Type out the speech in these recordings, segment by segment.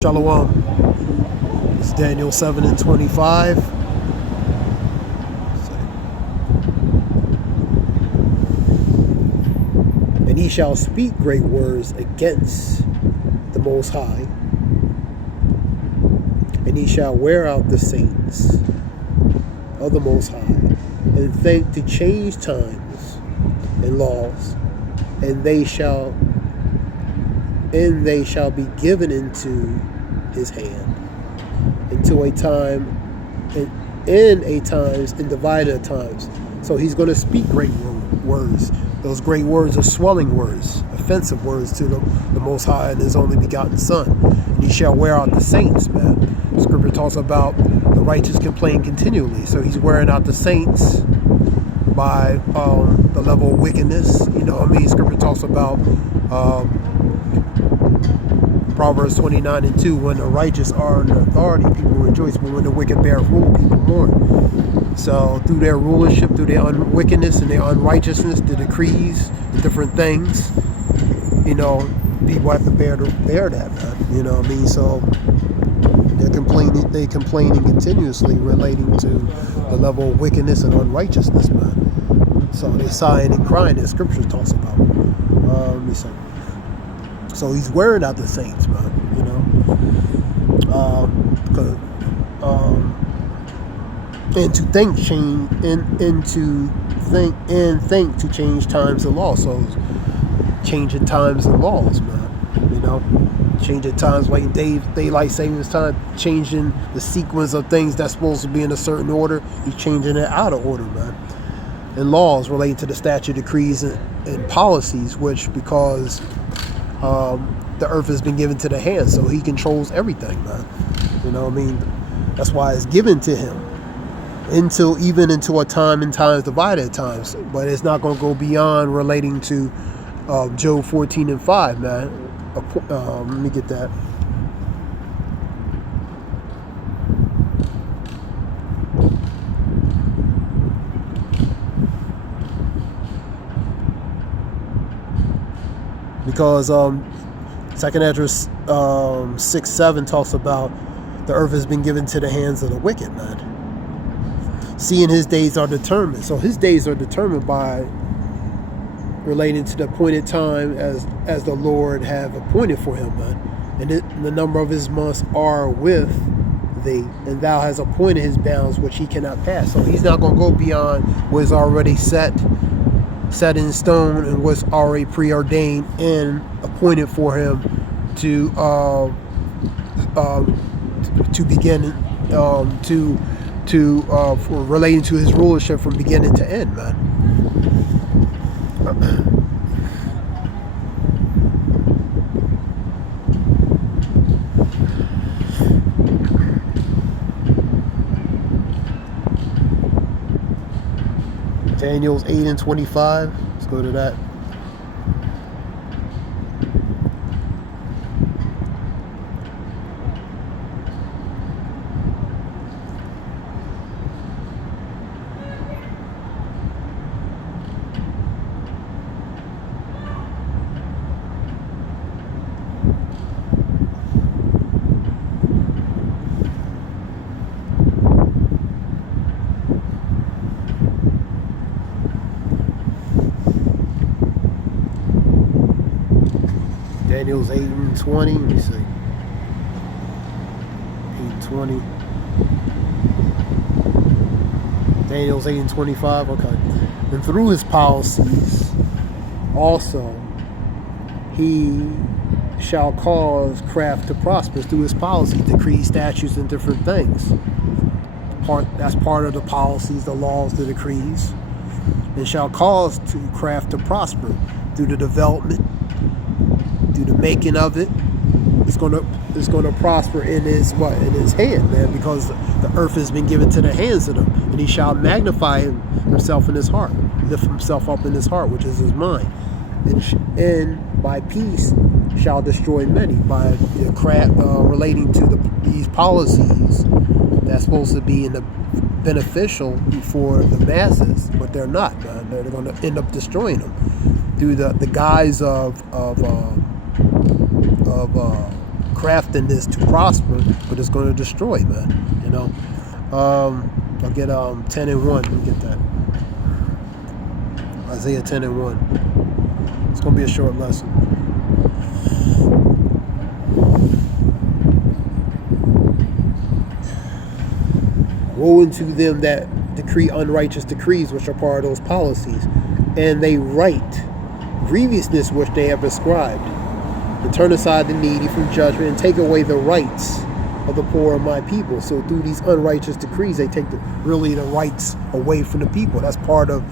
Shalom. It's Daniel 7 and 25. And he shall speak great words against the Most High, and he shall wear out the saints of the Most High, and think to change times and laws, and they shall be given into his hand, into a time, in a times, and divided times. So he's going to speak great words. Those great words are swelling words, offensive words to the Most High and his only begotten Son. And he shall wear out the saints, man. Scripture talks about the righteous complain continually. So he's wearing out the saints by the level of wickedness. You know what I mean? Scripture talks about Proverbs 29 and 2, when the righteous are in authority, people rejoice, but when the wicked bear rule, people mourn. So through their rulership, through their wickedness and their unrighteousness, the decrees, the different things, you know, people have to bear that, man. You know what I mean? So they're complaining continuously relating to the level of wickedness and unrighteousness, man. So they sighing and crying, as Scripture talks about. Let me see. So he's wearing out the saints, man. You know, and to think to change times and laws. So changing times and laws, man. You know, changing times like daylight savings time, changing the sequence of things that's supposed to be in a certain order. He's changing it out of order, man. And laws relating to the statute, decrees, and policies, which because the earth has been given to the hand, so he controls everything, man. You know what I mean? That's why it's given to him even into a time and times divided at times. But it's not going to go beyond relating to Job 14 and 5, man. Let me get that. Because Second Esdras 6:7 talks about the earth has been given to the hands of the wicked, man. Seeing his days are determined. So his days are determined by relating to the appointed time as the Lord have appointed for him, man. And the number of his months are with thee, and thou hast appointed his bounds which he cannot pass. So he's not going to go beyond what is already set in stone and what's already preordained and appointed for him to begin for relating to his rulership from beginning to end, man. Daniel's 8 and 25. Let's go to that. Daniel's 8 and 20. Let me see. 8 and 20. Daniel's 8 and 25. Okay. And through his policies also he shall cause craft to prosper. Through his policy, decrees, statutes, and different things. That's part of the policies, the laws, the decrees. And shall cause to craft to prosper through the development, through the making of it. It's going to prosper in his hand, man, because the earth has been given to the hands of him, and he shall magnify himself in his heart, lift himself up in his heart, which is his mind, and by peace shall destroy many. By the craft relating to these policies that's supposed to be beneficial for the masses, but they're not, man. They're going to end up destroying them through the guise of crafting this to prosper, but it's going to destroy, man. You know. I'll get 10 and 1. Let me get that. Isaiah 10 and 1. It's going to be a short lesson. Woe unto them that decree unrighteous decrees, which are part of those policies, and they write grievousness which they have prescribed, and turn aside the needy from judgment, and take away the rights of the poor of my people. So through these unrighteous decrees, they take the rights away from the people. That's part of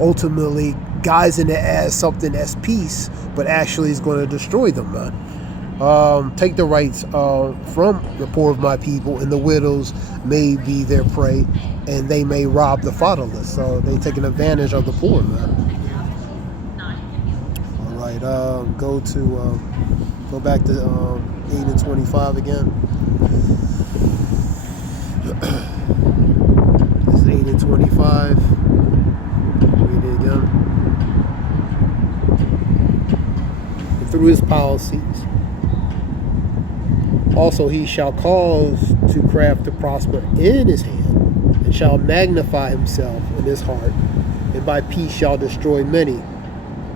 ultimately guising it as something that's peace, but actually is going to destroy them, man. Take the rights from the poor of my people, and the widows may be their prey, and they may rob the fatherless. So they taking advantage of the poor, man. All right, go back to 8 and 25 again. This is 8 and 25. Read it again. And through his policies, also he shall cause to craft to prosper in his hand, and shall magnify himself in his heart, and by peace shall destroy many.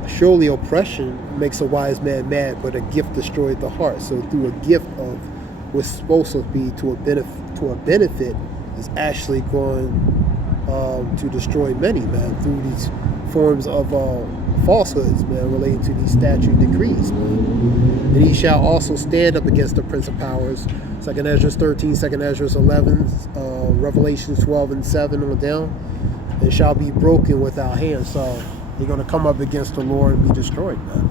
Surely oppression makes a wise man mad, but a gift destroyeth the heart. So through a gift of what's supposed to be to a benefit is actually going to destroy many, man, through these forms of falsehoods, man, relating to these statute decrees, man. And he shall also stand up against the prince of powers. 2 Ezra 13, 2 Ezra 11, Revelation 12 and 7 on down. And shall be broken without hands. So they're going to come up against the Lord and be destroyed, man.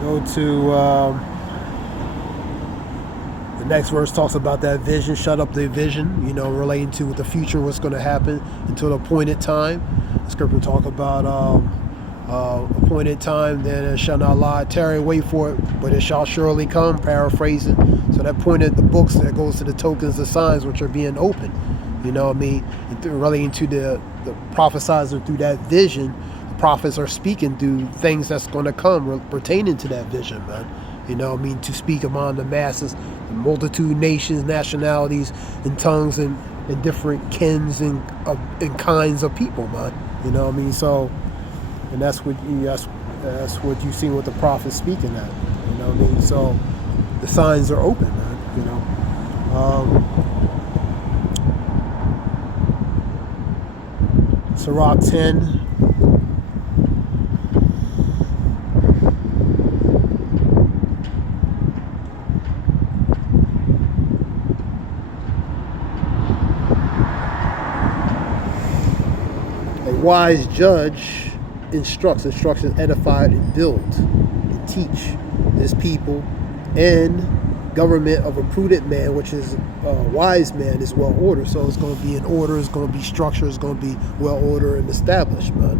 Go to the next verse. Talks about that vision. Shut up the vision, you know, relating to the future, what's going to happen until the appointed time. The scripture talk about appointed time, then it shall not lie, tarry, wait for it, but it shall surely come, paraphrasing. So that pointed the books that goes to the tokens, the signs which are being opened, you know what I mean, and relating to the prophesizing through that vision. Prophets are speaking through things that's going to come pertaining to that vision, man. You know what I mean, to speak among the masses, the multitude, nations, nationalities, and tongues, and different kins and kinds of people, man. You know what I mean? So, and that's what you see with the prophets speaking at. You know what I mean? So the signs are open, man. You know. Sirach 10. Wise judge instructs, edified, and build, and teach his people, and government of a prudent man, which is a wise man, is well ordered. So it's going to be in order, it's going to be structured, it's going to be well ordered and established, man.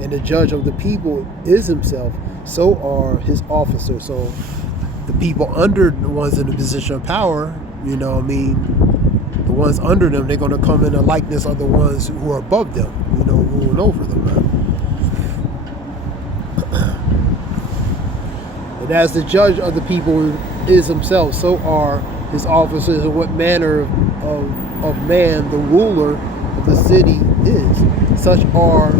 And the judge of the people is himself, so are his officers. So the people under the ones in the position of power, you know what I mean, the ones under them, they're going to come in the likeness of the ones who are above them, you know, ruling over them, man. And as the judge of the people is himself, so are his officers, and what manner of man the ruler of the city is. Such are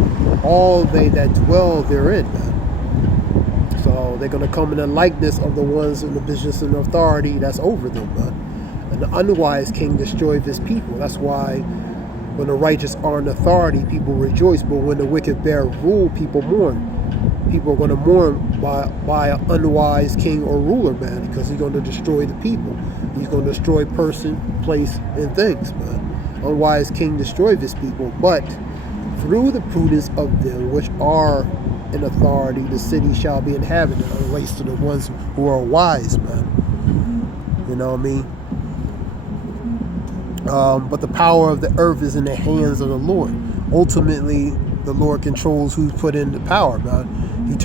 all they that dwell therein, man. So they're going to come in the likeness of the ones in the business and authority that's over them, man. And the unwise king destroyed his people. That's why when the righteous are in authority, people rejoice. But when the wicked bear rule, people mourn. People are going to mourn by an unwise king or ruler, man, because he's going to destroy the people. He's going to destroy person, place, and things, man. Unwise king destroyed his people. But through the prudence of them which are in authority, the city shall be inhabited. It relates to the ones who are wise, man. You know what I mean? But the power of the earth is in the hands of the Lord. Ultimately, the Lord controls who's put in the power, man. He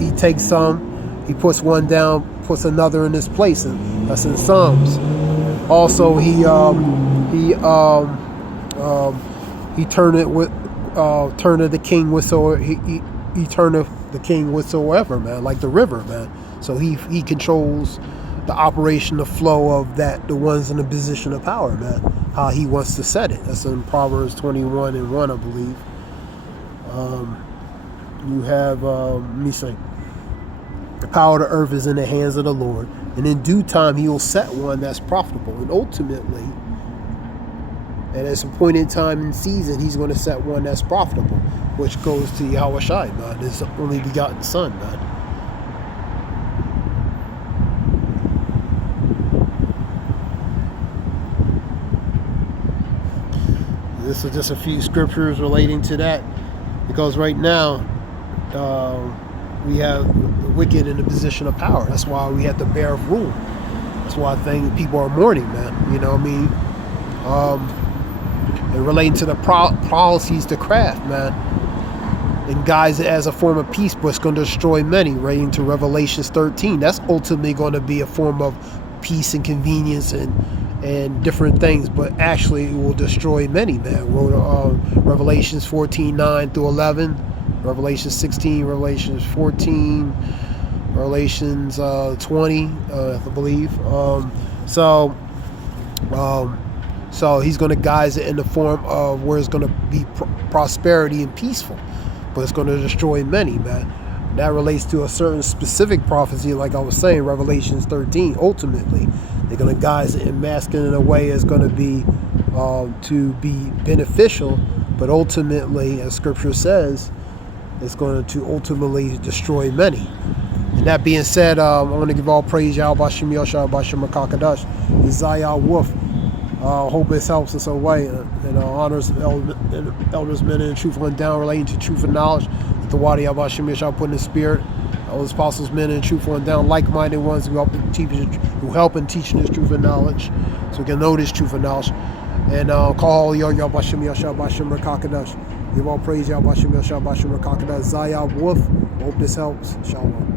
he takes some, he puts one down, puts another in his place, and that's in Psalms. Also, he turneth the king whatsoever he turneth the king whatsoever, man, like the river, man. So he controls the operation, the flow of that, the ones in the position of power, man. How he wants to set it. That's in Proverbs 21:1, I believe. You have, let me say, the power of the earth is in the hands of the Lord, and in due time he will set one that's profitable. And ultimately, at a appointed time and season, he's going to set one that's profitable, which goes to Yahweh Shai, man, his only begotten son, man. This is just a few scriptures relating to that, because right now we have the wicked in the position of power. That's why we have to bear rule. That's why I think people are mourning, man. You know what I mean? And relating to the policies to craft, man, and guise it as a form of peace, but it's going to destroy many. Relating to Revelations 13, that's ultimately going to be a form of peace and convenience and different things, but actually it will destroy many, man. Revelations 14:9-11, Revelations 16, Revelations 14, Revelations 20, I believe. So he's going to guise it in the form of where it's going to be prosperity and peaceful, but it's going to destroy many, man. That relates to a certain specific prophecy, like I was saying, Revelations 13. Ultimately, they're going to guise it and mask it in a way that's going to be beneficial, but ultimately, as Scripture says, it's going to ultimately destroy many. And that being said, I want to give all praise Yahweh Bashem Yosha Bashem Makakadash, Isaiah Wolf. Hope this helps in some way, and honors elders, men, and truth went down relating to truth and knowledge. The Wadi Yahweh Bashem Yosha put in the spirit. All his apostles, men, and truth went down, like-minded ones who help in teaching this truth and knowledge, so we can know this truth and knowledge. And call Yahweh Bashem Yosha Bashem Makakadash. Give all praise Yahweh Bashem Yosha Bashem Makakadash. Zayah Wolf. Hope this helps. Shalom.